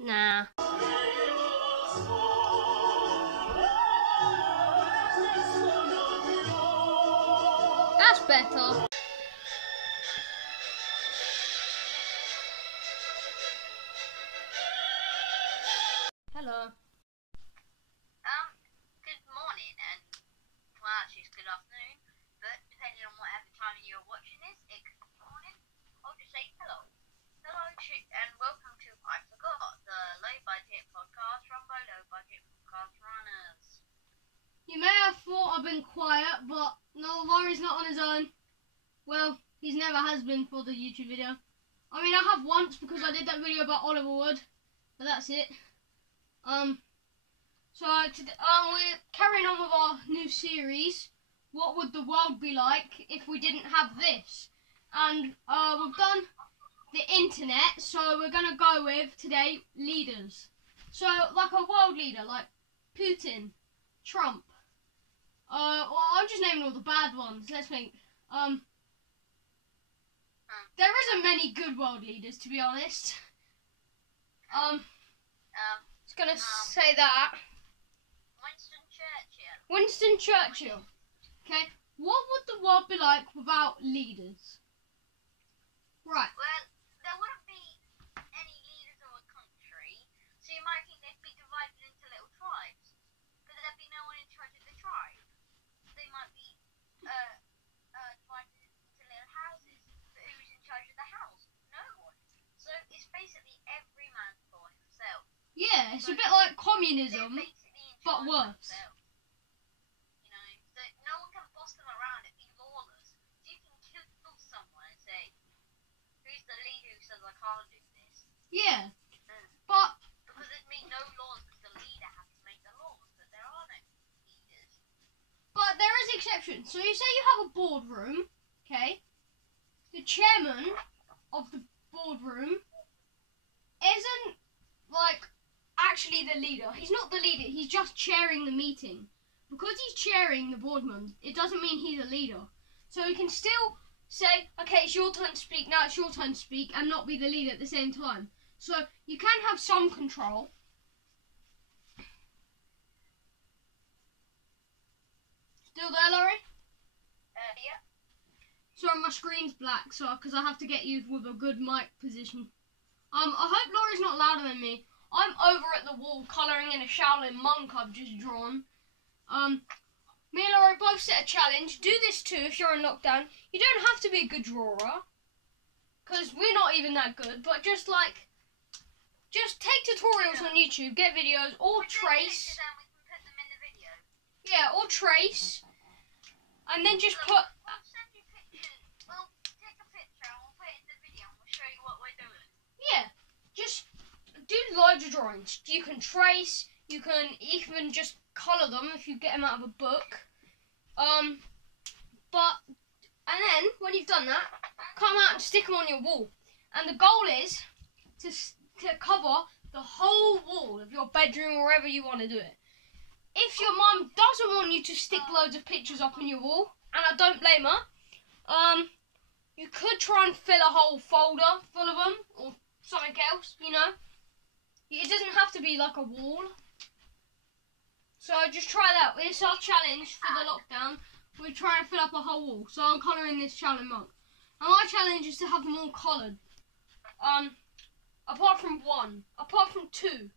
Nah. That's better. Hello. Good morning, and well, actually it's good afternoon, but depending on whatever time you're watching this, it could be morning. I'll just say hello. Hello, and welcome to I Forgot, the low budget podcast run by low budget podcast runners. You may have thought I've been quiet, but no, Laurie's not on his own. Well, he's never has been for the YouTube video. I mean, I have once because I did that video about Oliver Wood, but that's it. So today, we're carrying on with our new series. What would the world be like if we didn't have this? And we've done the internet, so we're gonna go with today leaders. So like a world leader, like Putin, Trump. Well, I'm just naming all the bad ones. Let's think. There isn't many good world leaders, to be honest. Just gonna say that. Winston Churchill. Okay, what would the world be like without leaders? Right. Well, there wouldn't be any leaders of a country, so you might think they'd be divided into little tribes, but there'd be no one in charge of the tribe. They might be divided into little houses, but who's in charge of the house? No one. So it's basically every man for himself. Yeah, it's a bit like communism, but worse. You know, so no one can boss them around. It'd be lawless. So you can kill someone and say, "Who's the leader who says I can't do this?" Yeah, but because it'd make no laws because the leader has to make the laws, but there are no leaders. But there is exceptions. So you say you have a boardroom, okay? The chairman of the boardroom isn't like actually the leader. He's not the leader. He's just chairing the meeting. Because he's chairing the boardroom, it doesn't mean he's a leader. So he can still say, okay, it's your turn to speak, now it's your turn to speak, and not be the leader at the same time. So you can have some control. Still there, Laurie? Yeah. Sorry, my screen's black, so because I have to get you with a good mic position. I hope Laurie's not louder than me. I'm over at the wall colouring in a Shaolin monk I've just drawn. Me and Laurie both set a challenge. Do this too if you're in lockdown. You don't have to be a good drawer, because we're not even that good, but just take tutorials on YouTube, get videos, or trace. Then we can put them in the video. Yeah, or trace, and then just put. We'll send you pictures. We'll take a picture and we'll put it in the video and we'll show you what we're doing. Yeah, just do loads of drawings. You can trace. You can even just colour them if you get them out of a book. And then when you've done that, come out and stick them on your wall. And the goal is to cover the whole wall of your bedroom or wherever you want to do it. If your mum doesn't want you to stick loads of pictures up on your wall, and I don't blame her, you could try and fill a whole folder full of them or something else, you know. It doesn't have to be like a wall. So just try that. It's our challenge for the lockdown. We're trying to fill up a whole wall. So I'm colouring this Shaolin monk. And my challenge is to have them all coloured. Apart from two.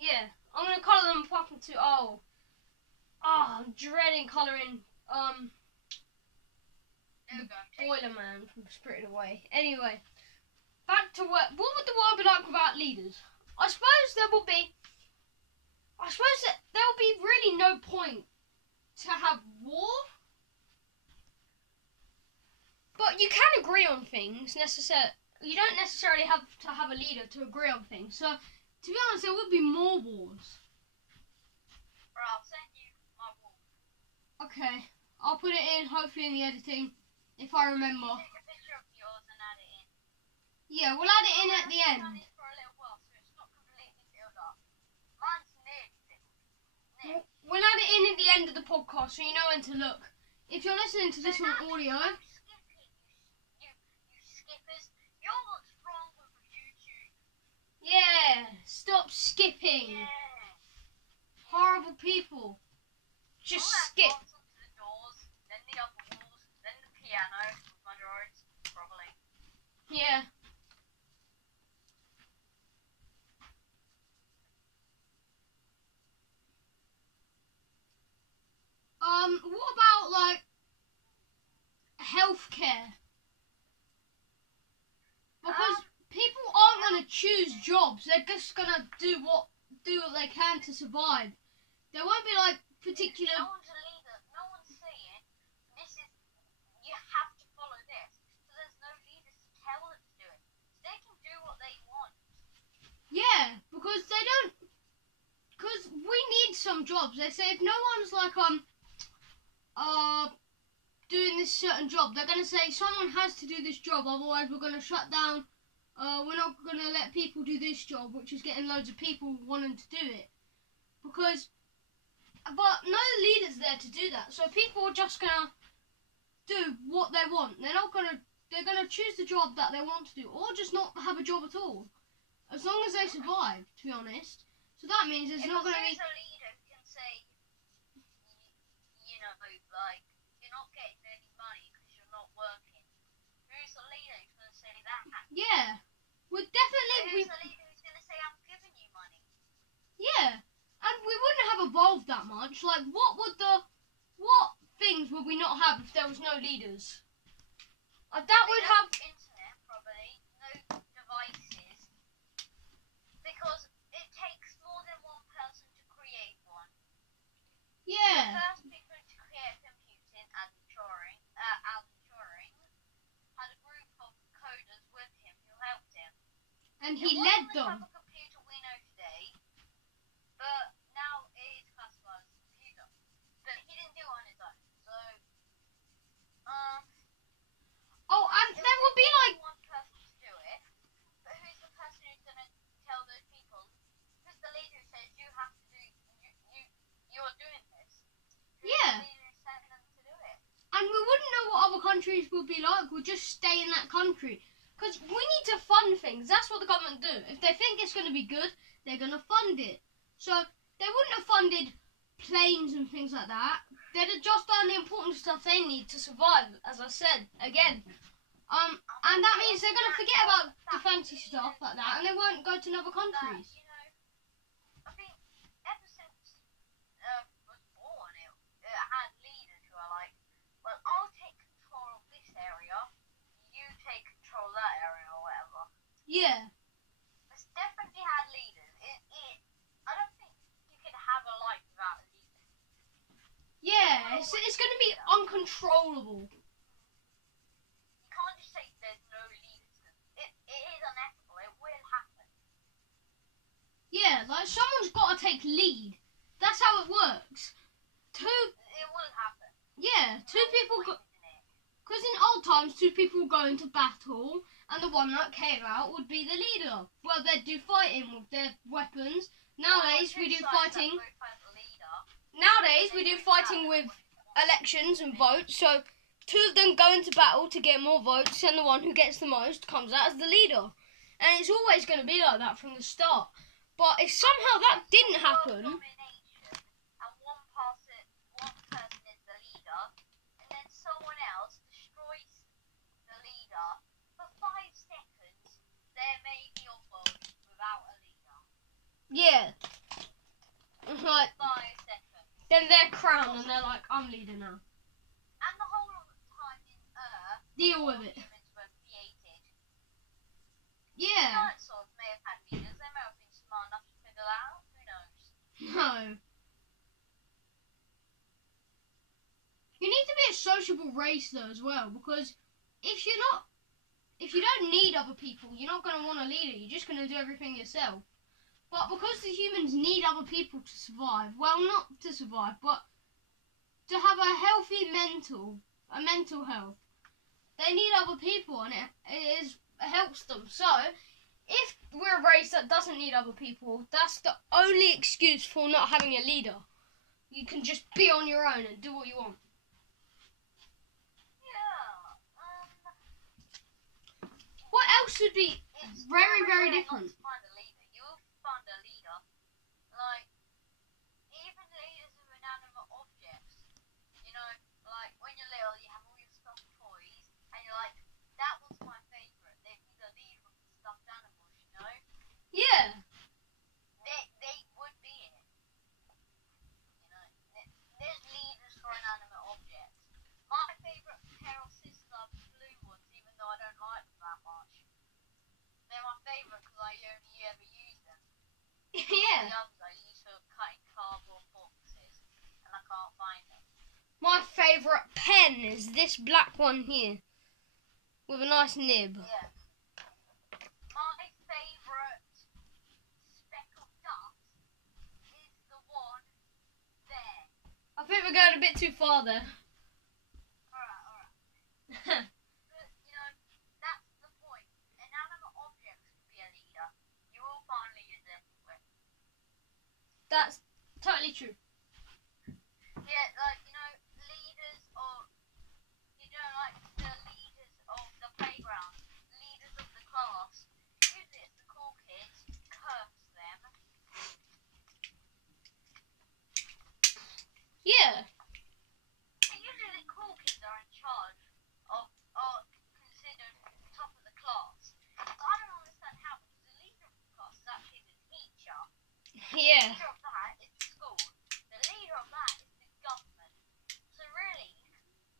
Yeah, I'm going to colour them apart from two. Oh, I'm dreading colouring the Boiler Man from Spirited Away. Anyway, back to what would the world be like without leaders? I suppose that there will be really no point to have war. But you can agree on things. You don't necessarily have to have a leader to agree on things. So, to be honest, there would be more wars. Right, I'll send you my wall. Okay, I'll put it in, hopefully in the editing, if I remember. Take a picture of yours and add it in. Yeah, we'll add it in at the end. I've done it for a little while, so it's not completely filled up. Mine's nearly filled. We'll add it in at the end of the podcast, so you know when to look. If you're listening to this on audio... You skippers. You're what's wrong with YouTube. Yeah, stop skipping. Yeah. Horrible people. Just All that skip. nonsense to the doors, then the other walls, then the piano with my drawings, probably. Yeah. What about like healthcare? Because people aren't gonna choose jobs. They're just gonna do what they can to survive. There won't be like particular. No one's a leader. No one's saying this is. You have to follow this. So there's no leaders to tell them to do it. They can do what they want. Yeah, because they don't. Because we need some jobs. They say if no one's like doing this certain job, they're gonna say someone has to do this job. Otherwise, we're gonna shut down. We're not gonna let people do this job, which is getting loads of people wanting to do it. But no leaders there to do that. So people are just gonna do what they want. They're gonna choose the job that they want to do, or just not have a job at all, as long as they survive. To be honest, so that means there's not gonna be. If a leader can say, you know, like you're not getting any money because you're not working. Who's the leader who's gonna say that? Yeah, would definitely. Who's the leader who's gonna say I'm giving you money? Yeah, and we wouldn't have evolved that much. Like, what things would we not have if there was no leaders? That would have. Internet, probably. No devices. Because it takes more than one person to create one. Yeah. The first people to create computing, Alan Turing, had a group of coders with him who helped him. And he led them. It wasn't the type of computer we know today, but now it is classified as a computer. But he didn't do it on his own, so Oh, and there would be like. one person to do it, but who's the person who's gonna tell those people? Who's the leader who says you have to do? You're doing this. Who's Yeah. the leader who's telling them to do it? And we wouldn't know what other countries would be like. We'd just stay in that country. Because we need to fund things. That's what the government do. If they think it's going to be good, they're going to fund it. So they wouldn't have funded planes and things like that. They'd have just done the important stuff they need to survive, as I said, again. And that means they're going to forget about the fancy stuff like that, and they won't go to other countries. You know, I think ever since was born, it had leaders who are like, well, I'll take control of this area, you take control of that area, or whatever. Yeah. It's definitely had leaders. I don't think you can have a life without a leader. Yeah, it's going to be uncontrollable. You can't just say there's no leaders. It is unethical. It will happen. Yeah, like someone's got to take lead. That's how it works. It will happen. Yeah, two No people point go. in it. Because in old times, two people would go into battle, and the one that came out would be the leader. Well, they'd do fighting with their weapons. Nowadays, we do fighting. Nowadays, we do fighting with elections and votes. So, two of them go into battle to get more votes, and the one who gets the most comes out as the leader. And it's always going to be like that from the start. But if somehow that didn't happen, And one person is the leader, and then someone else destroys the leader for 5 seconds, there may be a world without a leader. yeah. Like, 5 seconds. then they're crowned and they're like, I'm leader now. And the whole of the time in Earth, Deal with it. humans were created. Yeah. Dinosaurs may have had leaders. They may have been smart enough to figure that out. Who knows? No. You need to be a sociable race though as well, because if you don't need other people, you're not going to want a leader. You're just going to do everything yourself. But because the humans need other people to survive, well, not to survive, but to have a healthy mental health, they need other people, and it helps them. So, if we're a race that doesn't need other people, that's the only excuse for not having a leader. You can just be on your own and do what you want. Yeah. What else would be It's very, very rare not different? to find a leader, Royal, you have all your stuffed toys, and you're like, that was my favourite. They'd be the leader of the stuffed animals, you know? Yeah. They would be it. You know? There's leaders for inanimate objects. My favourite pair of scissors are the blue ones, even though I don't like them that much. They're my favourite because I only ever use them. Yeah. The others I use for cutting cardboard boxes, and I can't find them. My favourite pen is this black one here, with a nice nib. Yeah. My favourite speck of dust is the one there. I think we're going a bit too far there. Alright. But, you know, that's the point. Inanimate objects can be a leader. You will find leaders everywhere. That's totally true. Yeah, like, you know, leaders of, you know, like the leaders of the playground, leaders of the class. Usually it's the cool kids, curse them. Yeah. And usually the cool kids are in charge of, are considered top of the class. But I don't understand how, because the leader of the class is actually the teacher. Yeah. The leader of that is the school. The leader of that is the government. So really,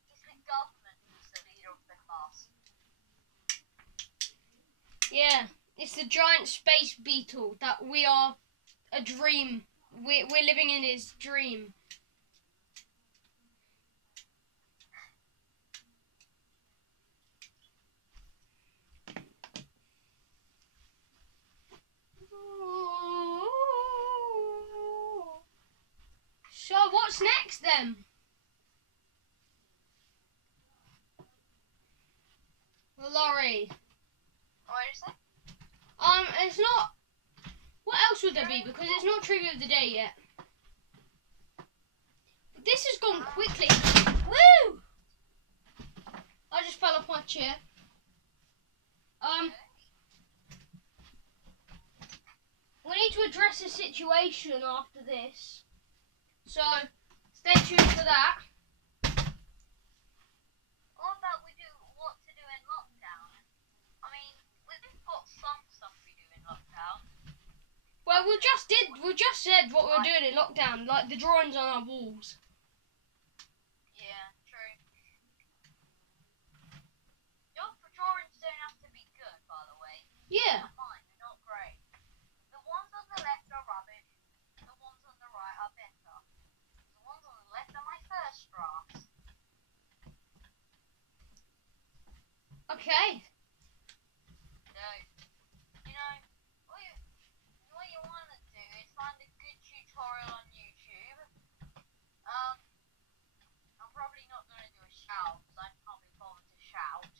it's the government who's the leader of the class. Yeah. It's the giant space beetle that we are a dream. We're living in his dream. So what's next then? Laurie. What did you say? It's not. What else would there be? Because it's not trivia of the day yet. But this has gone quickly. Woo! I just fell off my chair. We need to address the situation after this. So, stay tuned for that. What about we do what to do in lockdown? I mean, we've got some stuff we do in lockdown. Well, we just said what we're doing in lockdown, like the drawings on our walls. Yeah, true. Your drawings don't have to be good, by the way. Yeah. Mine, they're not great. The ones on the left are rubbish. The ones on the right are better. The ones on the left are my first drafts. Okay. So, you know, what you want to do is find a good tutorial on YouTube. I'm probably not going to do a shout because I can't be bothered to shout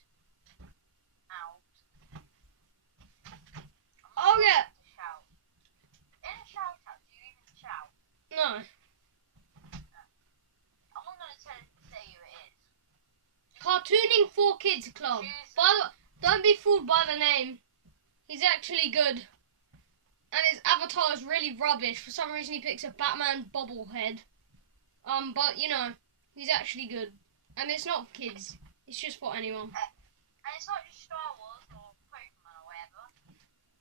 out. Oh yeah. To shout. In a shout out, do you even shout? No. I'm not going to say who it is. Cartooning for Kids Club. Don't be fooled by the name. He's actually good. And his avatar is really rubbish. For some reason he picks a Batman bobblehead. But you know, he's actually good. And it's not for kids. It's just for anyone. And it's not just Star Wars or Pokemon or whatever.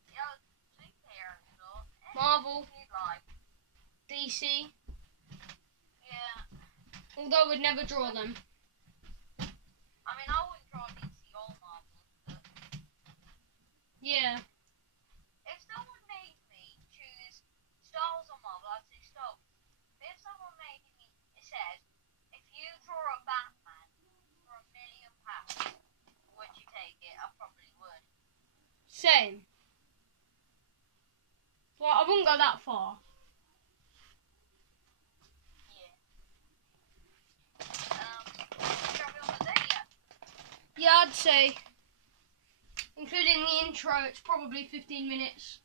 You know, superheroes or anything Marvel, you like. DC. Yeah. Although we'd never draw them. I mean, I wouldn't draw DC or Marvel, but Yeah. if someone made me choose Star Wars or Marvel, I'd say Star Wars. But if someone made me, it said, if you draw a Batman for £1 million, would you take it? I probably would. Same. Well, I wouldn't go that far. Yeah. Shall we on the day yet? Yeah, I'd say. Including the intro, it's probably 15 minutes.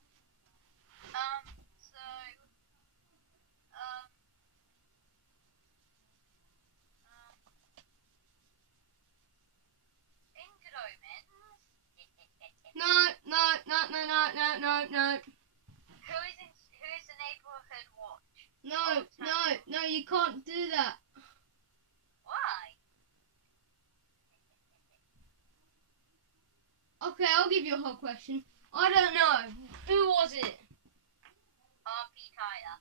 In Good Omens, No. who is the neighborhood watch? No, you can't do that. Why? Okay, I'll give you a whole question. I don't know. Who was it? R.P. Tyler.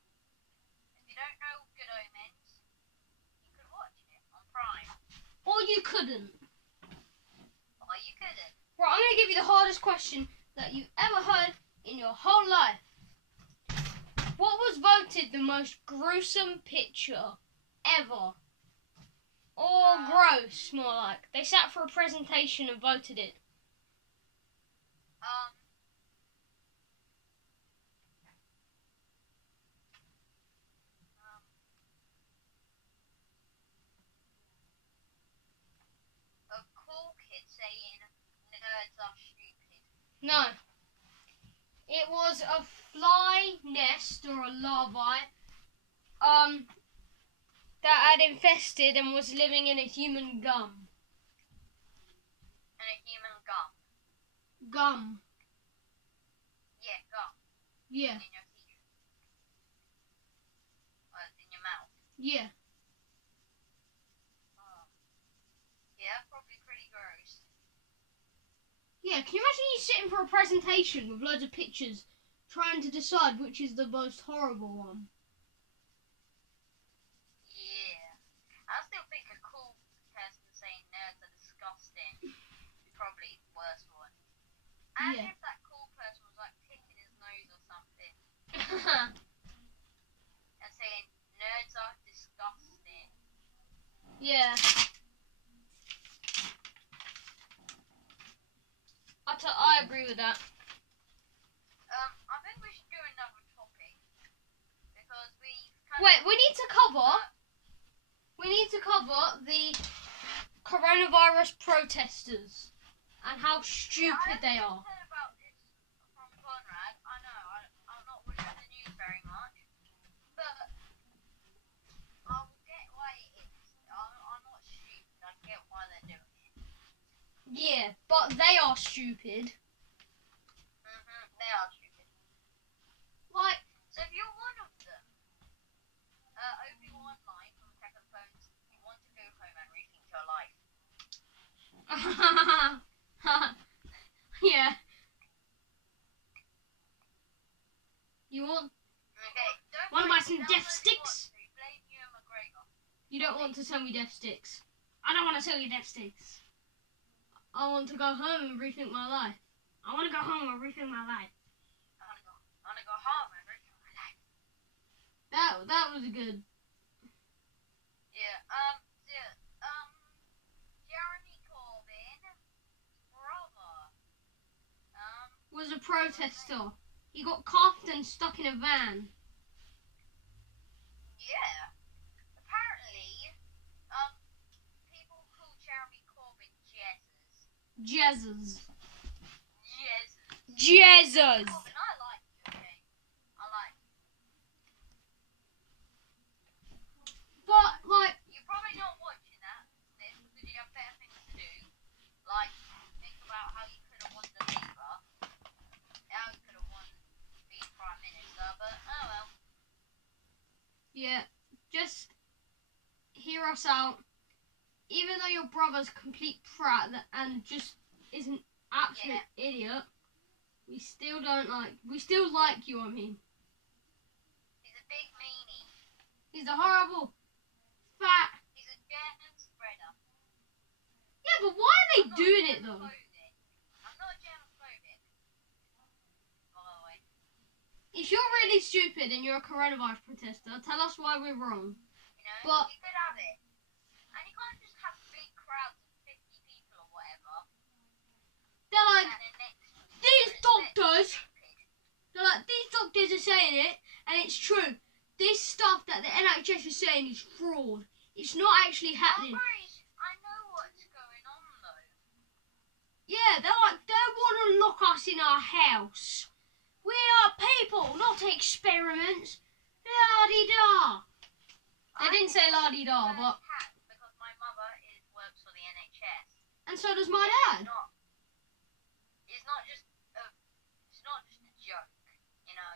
If you don't know Good Omens, you could watch it on Prime. Or you couldn't. Or you couldn't. Right, I'm going to give you the hardest question that you've ever heard in your whole life. What was voted the most gruesome picture ever? Or gross, more like. They sat for a presentation and voted it. A cool kid saying nerds are stupid. No. It was a fly nest or a larvae that had infested and was living in a human gum. And a human gum. Gum. Yeah, gum. Yeah. In your teeth. In your mouth. Yeah. Yeah, probably pretty gross. Yeah, can you imagine you sitting for a presentation with loads of pictures trying to decide which is the most horrible one? Yeah. I still think a cool person saying nerds are disgusting is probably the worst one. And Yeah. if that cool person was like picking his nose or something and saying nerds are disgusting. Yeah. I agree with that. I think we should do another topic because Wait, we need to cover the coronavirus protesters and how stupid they are. I heard about this from Conrad. I know, I'm not watching the news very much, but I will get why it is. I'm not stupid. I get why they're doing it. Yeah, but they are stupid. They are stupid. Like, So if you're one of them, Obi-Wan line from Attack of the Clones, you want to go home and rethink your life. yeah. You want? Okay, don't Wanna buy some download death what sticks? you blame Ewan McGregor. You don't want to sell me death sticks. I don't want to sell you death sticks. I want to go home and rethink my life. I want to go home and rethink my life. I want to go home and rethink my life. That was good. Yeah, Jeremy Corbyn, brother, Was a protester. He got cuffed and stuck in a van. yeah, apparently, people call Jeremy Corbyn Jesus. Jesus. Jesus. Jesus. Corbyn, I like you, okay? I like you. But, like, You're probably not watching this because you have better things to do. Like, think about how you could have won the Labour. How you could have won being Prime Minister, but oh well. yeah, just hear us out. Even though your brother's a complete prat and just is an absolute idiot, we still like you, I mean. He's a big meanie. He's a horrible, fat... He's a germ spreader. Yeah, but why are they I'm not doing it, though? germophobic. I'm not germophobic. By the way. If you're really stupid and you're a coronavirus protester, tell us why we're wrong. You know, But- you could have it. And you can't just have big crowds of 50 people or whatever. They're like, standing next to each these other. doctors... Stupid. They're like, these doctors are saying it, and it's true. This stuff that the NHS is saying is fraud. It's not actually happening. I know what's going on though. Yeah, they're like, they want to lock us in our house. We are people, not experiments. La-di-da. They didn't say la-di-da, but... Because my mother works for the NHS. And so does my dad. It's not just a joke, you know.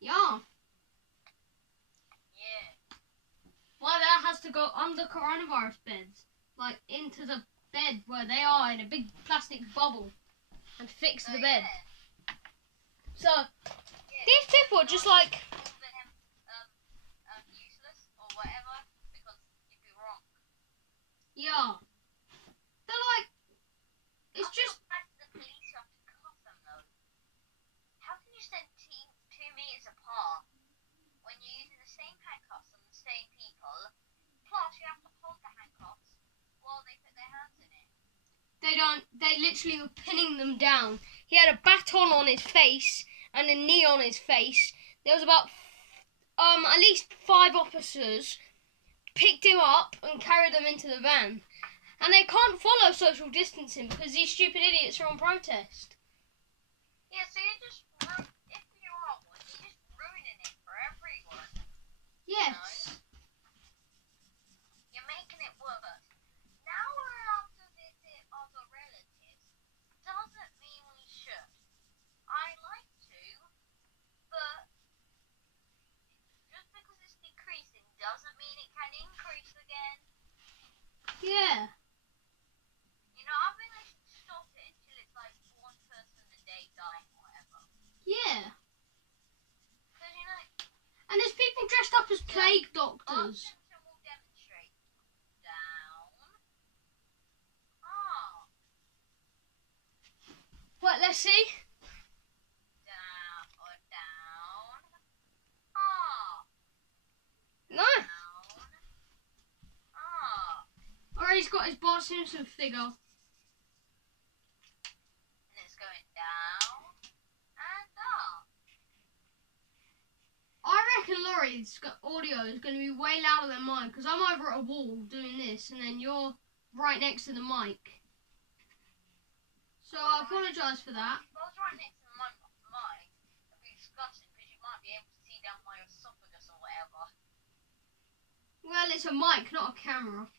Yeah. Yeah. My dad has to go under coronavirus beds, like into the bed where they are in a big plastic bubble and fix the bed. Yeah. So these people are just like, Call them useless or whatever because you'd be wrong. yeah, they're like, it's just, The police have to cuff them though. How can you stand 2 meters apart when you're using the same handcuffs on the same people? Plus, you have to hold the handcuffs while they put their hands in it. they literally were pinning them down. He had a baton on his face and a knee on his face. There was about at least 5 officers picked him up and carried him into the van. And they can't follow social distancing because these stupid idiots are on protest. Yeah, so you just, if you are one, you're just ruining it for everyone. Yes. You're making it worse. Now we're allowed to visit other relatives. Doesn't mean we should. I like to, but just because it's decreasing doesn't mean it can increase again. Yeah. You know, I think they should stop it until it's like 1 person a day dying or whatever. Yeah. Because, you know, And there's people dressed up as plague doctors. Arlington will demonstrate. Down. Ah. What, let's see? Down. Or down. Ah. No. Down. Ah. Or he's got his Bart Simpson figure. And it's going down. And up. I reckon Laurie's audio is going to be way louder than mine because I'm over at a wall doing this and then you're right next to the mic. So I apologise for that. If I was right next to my mic, it'd be disgusting because you might be able to see down my esophagus or whatever. Well, it's a mic, not a camera.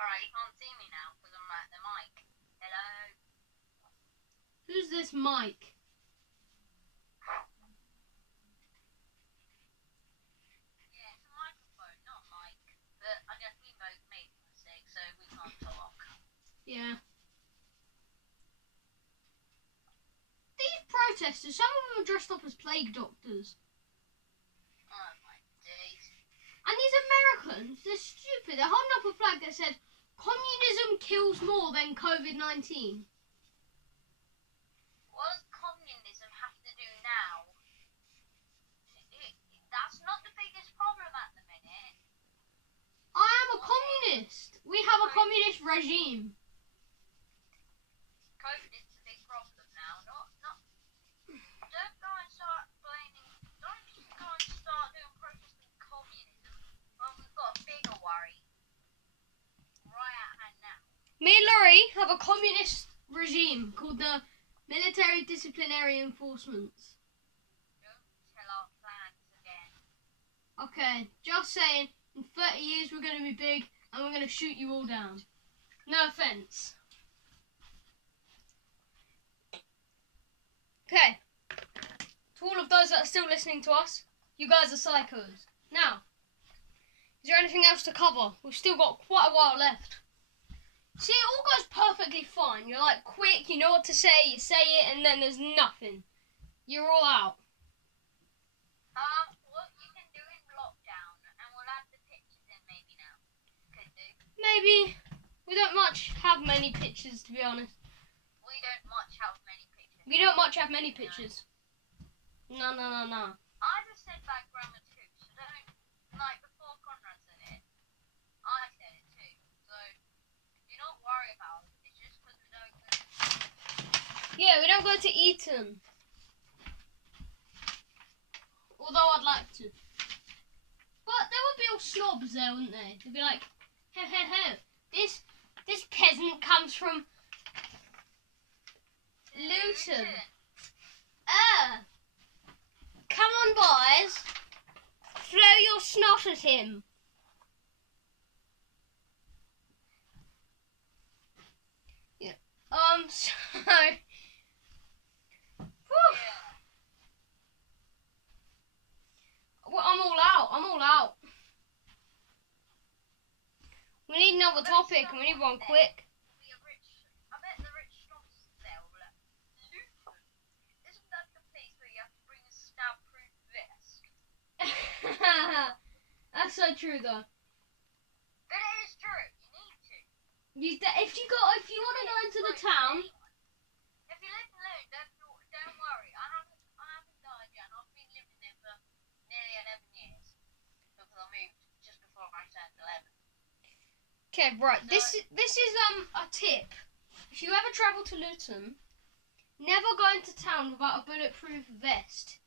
Alright, you can't see me now because I'm at the mic. Hello? Who's this mic? Yeah, it's a microphone, not a mic. But I guess we both made a mistake, so we can't talk. Yeah. These protesters, some of them are dressed up as plague doctors. Oh my days. And these Americans, they're stupid. They're holding up a flag that said, communism kills more than COVID-19. What does communism have to do now? That's not the biggest problem at the minute. I am a communist. We have a communist regime. COVID is a big problem now. Don't go and start blaming. Don't just go and start doing protesting communism when we've got a bigger worry right at hand now. Me and Laurie have a communist regime called the Military Disciplinary Enforcements. Don't tell our plans again. Okay, just saying, in 30 years we're going to be big and we're going to shoot you all down. No offence. Okay, to all of those that are still listening to us, you guys are psychos. Now, is there anything else to cover? We've still got quite a while left. See, it all goes perfectly fine. You're like quick, you know what to say, you say it, and then there's nothing. You're all out. What you can do in lockdown, and we'll add the pictures in maybe now. Could do. Maybe. We don't much have many pictures, to be honest. We don't much have many pictures. We don't much have many pictures. No. I just said background too, so don't, like before Conrad said it, I said it too, so do not worry about it, it's just because we don't go. Yeah, we don't go to Eton. Although I'd like to. But there would be all snobs there, wouldn't they? They'd be like, ho, this peasant comes from Luton. Come on, boys. Throw your snot at him. Yeah. So... Whew. Well, I'm all out. We need another topic, and we need one quick. I bet the rich stops there will be like, Luton. Isn't that the place where you have to bring a stab-proof vest? That's so true, though. But it is true. You need to. If you want to go into the town. If you live in Luton, don't worry. I haven't died yet. I've been living there for nearly 11 years because I moved just before I turned 11. Okay, right. This is a tip. If you ever travel to Luton, never go into town without a bulletproof vest.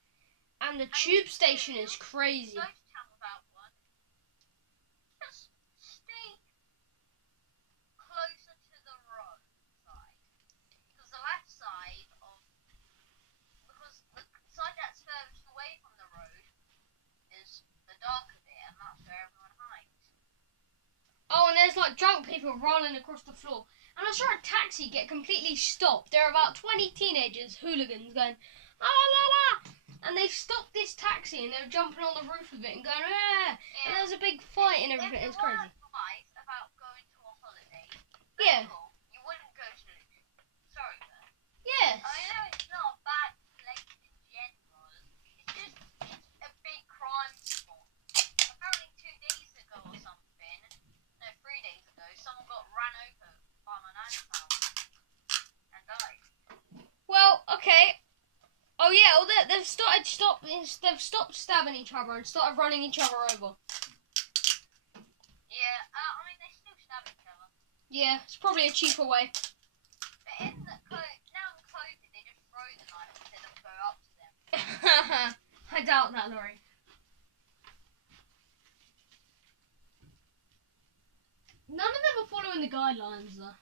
And the tube station is crazy. Go to town without one. Just stay closer to the road side. Because the left side because the side that's furthest away from the road is the darker bit, and that's where everyone hides. Oh, and there's like drunk people rolling across the floor. And I saw a taxi get completely stopped. There are about 20 teenagers, hooligans, going, ah, la, la. And they stopped this taxi and they were jumping on the roof of it and going, ah. Yeah. And there was a big fight and everything. It was crazy. Advice about going to a holiday. Yeah. Cool. You wouldn't go to Luton. Sorry, man. Yes. I know it's not a bad place in general. It's a big crime spot. Apparently 2 days ago or something, no, 3 days ago, someone got ran over by my nan's house and died. Well, okay. Oh yeah, well, they've stopped stabbing each other and started running each other over. Yeah, I mean they still stab each other. Yeah, it's probably a cheaper way. But now in COVID, they just throw the knife instead of go up to them. I doubt that, Laurie. None of them are following the guidelines, though.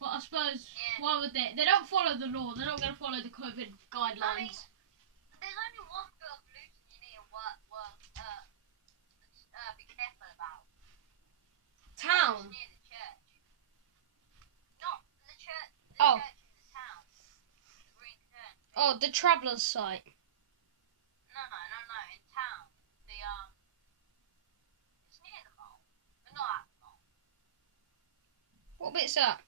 But I suppose, why would they? They don't follow the law. They're not going to follow the COVID guidelines. I mean, there's only one bit of Luton you need to be careful about. Town. It's near the church. Not the church. The Oh. church in the town. The Green Turn. Oh, the traveller's site. No. In town. It's near the mall, but not at the mall. What bit's that?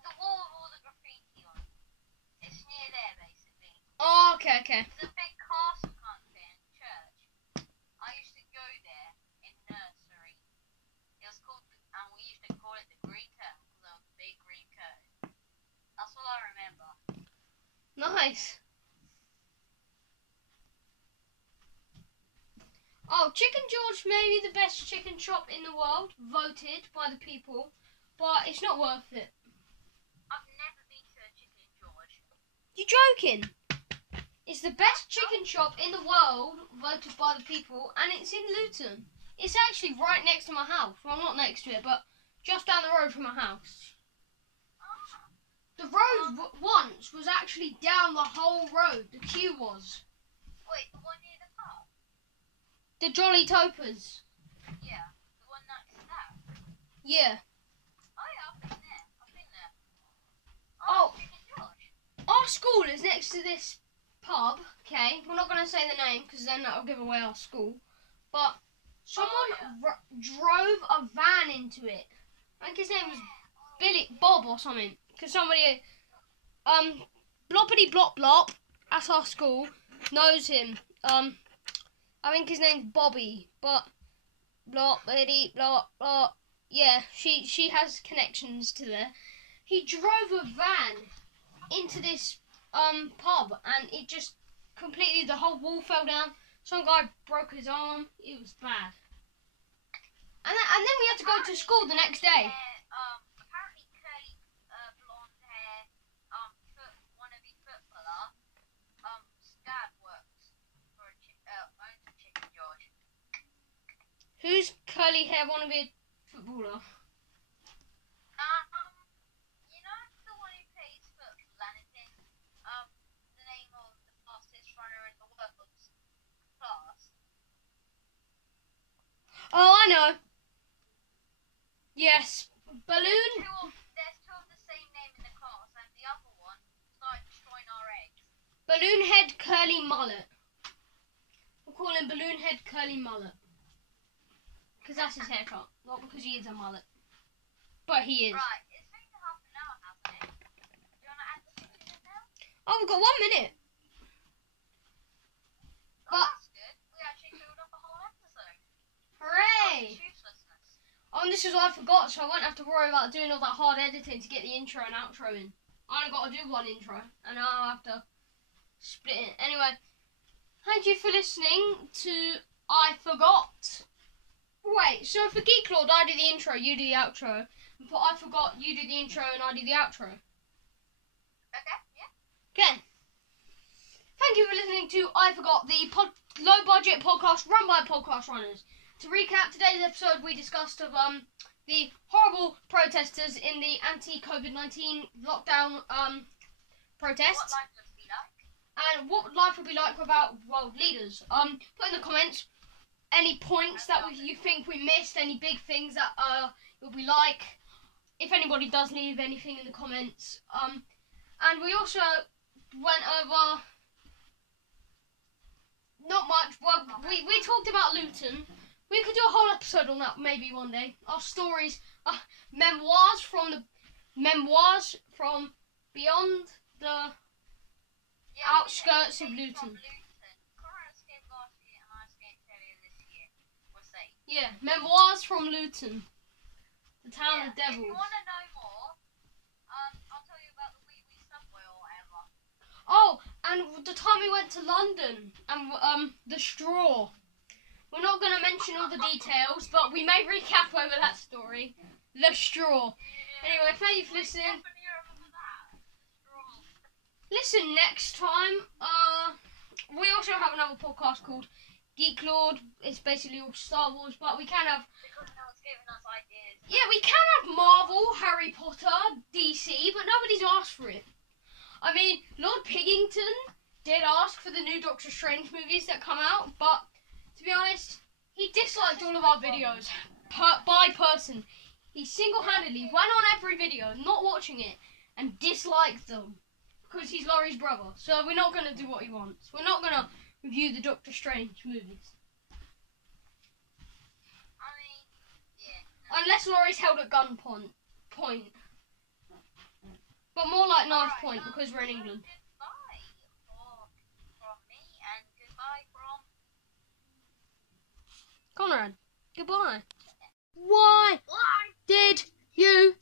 The wall with all the graffiti on. It's near there, basically. Oh, okay. There's a big castle kind of thing, church. I used to go there in nursery. It was called, and we used to call it the Green Turn because there was a big green curtain. That's all I remember. Nice. Oh, Chicken George may be the best chicken shop in the world, voted by the people, but it's not worth it. I've never been to a Chicken George. You joking? It's the best chicken shop in the world, voted by the people, and it's in Luton. It's actually right next to my house. Well, not next to it, but just down the road from my house. The road once was actually down the whole road. The queue was. Wait, the one near the pub? The Jolly Topers. Yeah, the one next to that. Yeah. Oh yeah, I've been there. Oh. Chicken George. Our school is next to this pub, okay? We're not going to say the name because then that'll give away our school. But someone drove a van into it. I think his name was Bob or something. Because somebody, Bloppity Blop Blop, at our school, knows him. I think his name's Bobby, but Bloppity Blop Blop. Yeah, she has connections to there. He drove a van into this pub, and it just completely, the whole wall fell down. Some guy broke his arm. It was bad. And then we had to go to school the next day. Apparently curly blonde hair, wannabe footballer, dad works for owns a Chicken George. Who's curly hair wannabe footballer? You know the one who plays football and is in the name of the fastest runner in the world class. Oh, I know. Yes, Balloon. There's two of the same name in the class, and the other one started destroying our eggs. Balloon Head Curly Mullet. We'll call him Balloon Head Curly Mullet. Because that's his haircut. Not because he is a mullet. But he is. Right, it's been half an hour, hasn't it? Do you want to add the pictures in now? Oh, we've got 1 minute. Oh, that's good. We actually filled up a whole episode. Hooray! Uselessness. Oh, and this is what I forgot, so I won't have to worry about doing all that hard editing to get the intro and outro in. I only got to do one intro, and now I'll have to split it. Anyway, thank you for listening to I Forgot. Wait, so for Geek Lord, I do the intro, you do the outro. And for I Forgot, you do the intro and I do the outro. Okay, yeah. Okay. Thank you for listening to I Forgot, the low-budget podcast run by podcast runners. To recap, today's episode we discussed of the horrible protesters in the anti-COVID-19 lockdown protests. What life would be like? And what life would be like without world leaders. Put in the comments any points that you think we missed, any big things that it would be like. If anybody does leave anything in the comments. And we also went over not much. Well, we talked about Luton. We could do a whole episode on that maybe one day. Our stories, memoirs from beyond the outskirts of Luton. Cora escaped last year and I escaped earlier this year. We'll see. Yeah, memoirs from Luton, the town of If devils. you want to know more, I'll tell you about the wee subway or whatever. Oh, and the time we went to London and the straw. We're not going to mention all the details, but we may recap over that story. The straw. Anyway, thank you for listening. Definitely remember that. Straw. Listen next time. We also have another podcast called Geek Lord. It's basically all Star Wars, but we can have. Because now it's giving us ideas. Yeah, we can have Marvel, Harry Potter, DC, but nobody's asked for it. I mean, Lord Piggington did ask for the new Doctor Strange movies that come out, but to be honest, he disliked all of our videos by person. He single-handedly went on every video, not watching it, and disliked them because he's Laurie's brother. So we're not going to do what he wants. We're not going to review the Doctor Strange movies. I mean, yeah. No. Unless Laurie's held at gunpoint. But more like knife point because we're in England. Goodbye from me and goodbye from Conrad, goodbye. Why Why? did you